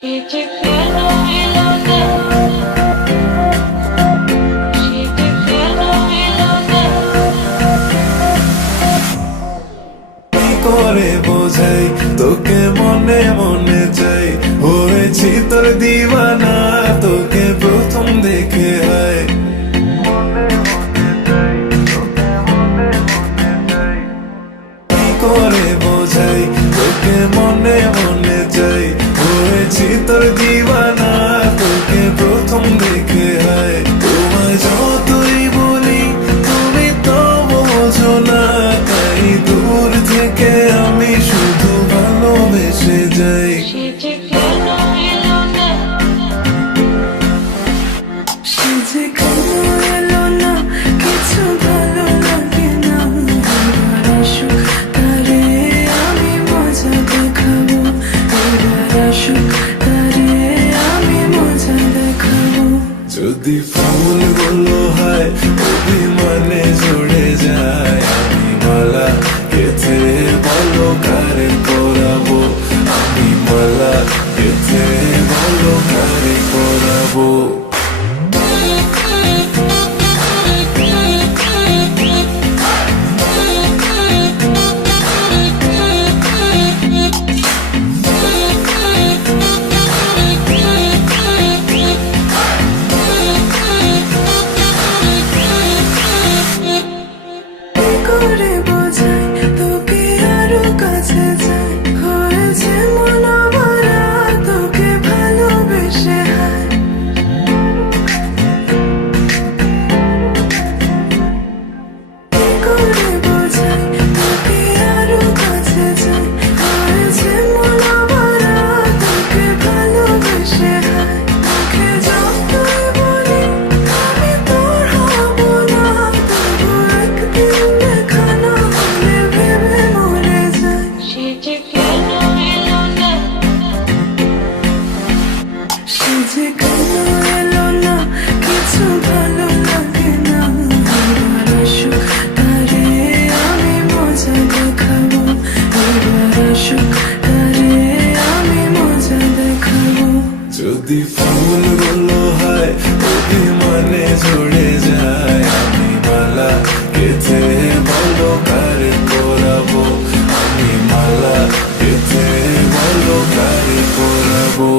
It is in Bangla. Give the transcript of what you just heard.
করে বোঝাই তোকে মনে মনে চাই, হয়েছি তোর দিওয়ানা তোকে প্রথম দেখে। হয় করে বোঝাই তোকে মনে মনে চাই, হয়েছি তোর দিওয়ানা তোকে প্রথম দেখে। হয় তোমায় যতই বলি তুমি তো বোঝো না, তাই দূর থেকে আমি শুধু ভালোবেসে যাই। যদি ফুলগুলো হয় অভিমানে ঝরে যায়, আমি মালা গেথে বলো কারে পরাবো, আমি মালা গেথে বলো কারে পরাবো। যদি ফুলগুলো হয় অভিমানে ঝরে যায়, আমি মালা গেথে বলো কারে পরাবো, আমি মালা গেথে বলো কারে পরাবো।